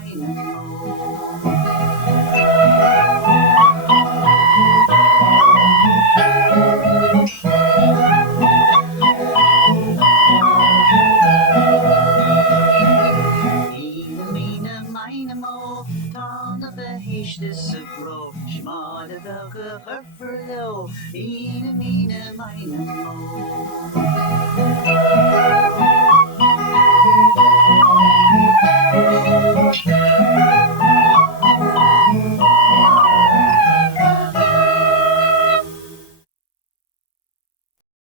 meine Mo. Mine, meine Mo, Tanne behecht is so groot, Schmade welke ververlo, meine Mo.